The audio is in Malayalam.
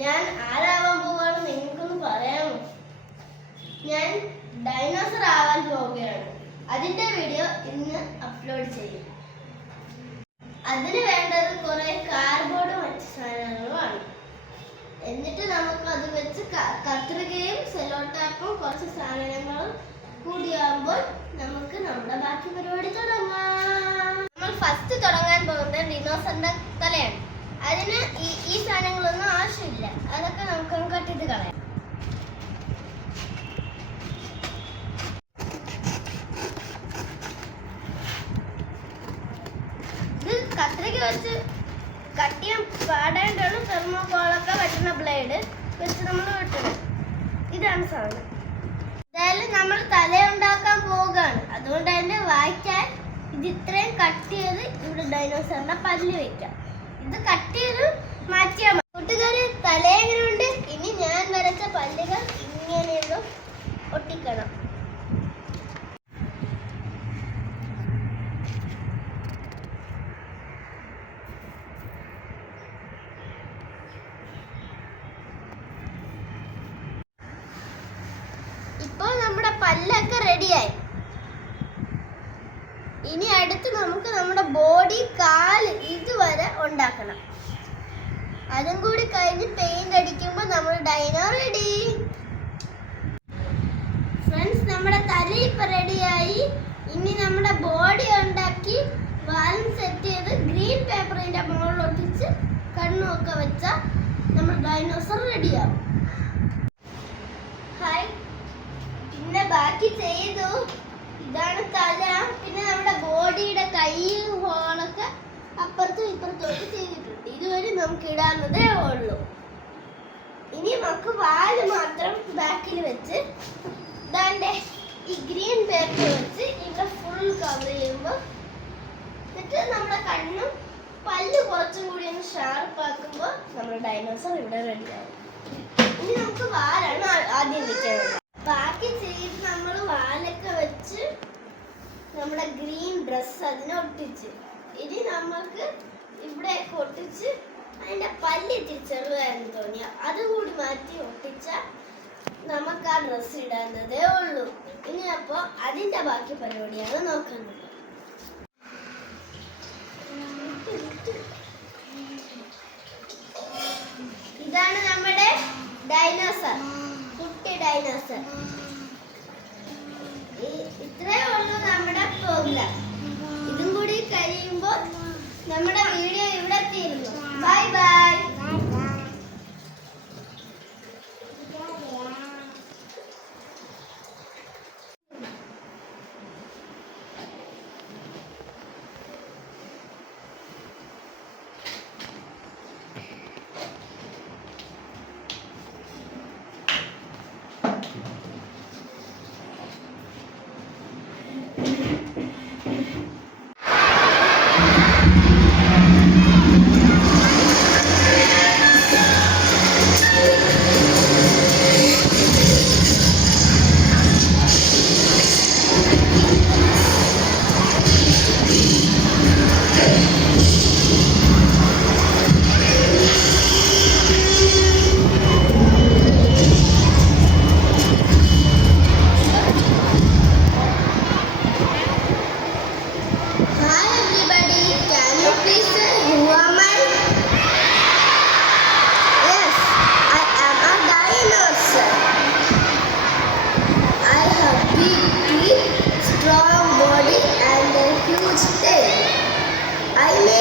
ഞാൻ ആരാവാൻ പോവാണ് നിങ്ങൾക്കൊന്ന് പറയാമോ? ഞാൻ ഡൈനോസർ ആവാൻ പോവുകയാണ്. അതിന്റെ വീഡിയോ ഇന്ന് അപ്ലോഡ് ചെയ്യും. അതിന് വേണ്ടത് കുറെ കാർഡ്ബോർഡ് മറ്റു സാധനങ്ങളുമാണ്. എന്നിട്ട് നമുക്ക് അത് വെച്ച് കത്രികയും സെല്ലോ ടാപ്പും കുറച്ച് സാധനങ്ങളും കൂടിയാകുമ്പോൾ നമുക്ക് നമ്മുടെ ബാക്കി പരിപാടി തുടങ്ങാം. നമ്മൾ ഫസ്റ്റ് തുടങ്ങാൻ പോകുന്നത് ഡിനോസറിന്റെ തലയാണ്. അതിന് ഈ സാധനങ്ങളൊന്നും ആവശ്യമില്ല. അതൊക്കെ നമുക്ക് കട്ട് ചെയ്ത് കളയാം. ഇത് കത്രിക വെച്ച് കട്ട് ചെയ്യാൻ പാടായിട്ടാണ് തെർമോകോളൊക്കെ വെട്ടുന്ന ബ്ലേഡ് വെച്ച് നമ്മൾ വെട്ടുന്നത്. ഇതാണ് സാധനം. എന്തായാലും നമ്മൾ തല ഉണ്ടാക്കാൻ പോവുകയാണ്. അതുകൊണ്ട് തന്നെ വായിക്കാൻ ഇത് ഇത്രയും കട്ട് ചെയ്ത് ഇവിടെ ഡൈനോസറിന്റെ പല്ല് വെക്കാം. ഇത് കട്ട് ചെയ്ത് മാറ്റിയാൽ മതി. കൂട്ടുകാര്, തല എങ്ങനെയുണ്ട്? ഇനി ഞാൻ വരച്ച പല്ലുകൾ ഇങ്ങനെയൊന്നും ഒട്ടിക്കണം. ഇപ്പോൾ നമ്മുടെ പല്ലൊക്കെ റെഡിയായി. ഇനി അടുത്ത് നമുക്ക് നമ്മുടെ ബോഡി, കാല് ഇതുവരെ ഉണ്ടാക്കണം. അതും കൂടി കഴിഞ്ഞ് പെയിന്റ് അടിക്കുമ്പോൾ നമ്മൾ ഡൈനോ റെഡി. ഫ്രണ്ട്സ്, നമ്മുടെ തല ഇപ്പൊ റെഡിയായി. ഇനി നമ്മുടെ ബോഡി ഉണ്ടാക്കി വാലും സെറ്റ് ചെയ്ത് ഗ്രീൻ പേപ്പറിന്റെ മുകളിൽ ഒട്ടിച്ച് കണ്ണുമൊക്കെ വെച്ച നമ്മുടെ ഡൈനോസർ റെഡിയാവും. ഹായ്, പിന്നെ ബാക്കി ചെയ്തു. ഇതാണ് തല. പിന്നെ നമ്മുടെ ബോഡിയുടെ കൈ ഹോളൊക്കെ അപ്പുറത്തും ഇപ്പുറത്തോട്ട് ചെയ്തിട്ടുണ്ട്. ഇതുവരെ നമുക്ക് ഇടാവുന്നതേ ഉള്ളൂ. ഇനി നമുക്ക് വാല് മാത്രം ബാക്കിൽ വെച്ച് ഇതാണ്ട് ഈ ഗ്രീൻ പേപ്പർ വെച്ച് ഇവിടെ ഫുൾ കവർ ചെയ്യുമ്പോൾ, എന്നിട്ട് നമ്മുടെ കണ്ണും പല്ല് കുറച്ചും കൂടി ഒന്ന് ഷാർപ്പ് ആക്കുമ്പോൾ നമ്മുടെ ഡൈനോസർ ഇവിടെ റെഡിയാവും. ഇനി നമുക്ക് വാലാണ് ആദ്യം വെക്കാനുള്ളത്. ബാക്കി ചെയ്ത് നമ്മൾ വാലൊക്കെ വെച്ച് നമ്മുടെ ഗ്രീൻ ഡ്രസ് അതിനെ ഒട്ടിച്ച്, ഇനി നമുക്ക് ഇവിടെ ഒട്ടിച്ച് അതിന്റെ പല്ല് തിരിച്ചറിവായിരുന്നു തോന്നിയ അതുകൂടി മാറ്റി ഒട്ടിച്ച നമുക്ക് ആ ഡ്രസ് ഇടാവുന്നതേ ഉള്ളൂ. ഇനി അപ്പോൾ അതിന്റെ ബാക്കി പരിപാടിയാണ് നോക്കുന്നത്. ഇതാണ് നമ്മുടെ ഡൈനോസർ, കുട്ടി ഡൈനോസർ. ഇത്രേ ഉള്ളൂ നമ്മുടെ പ്രോഗ്രാം. ഇതും കൂടി കഴിയുമ്പോൾ നമ്മുടെ വീഡിയോ ഇവിടെ തീരുന്നു. Bye bye. I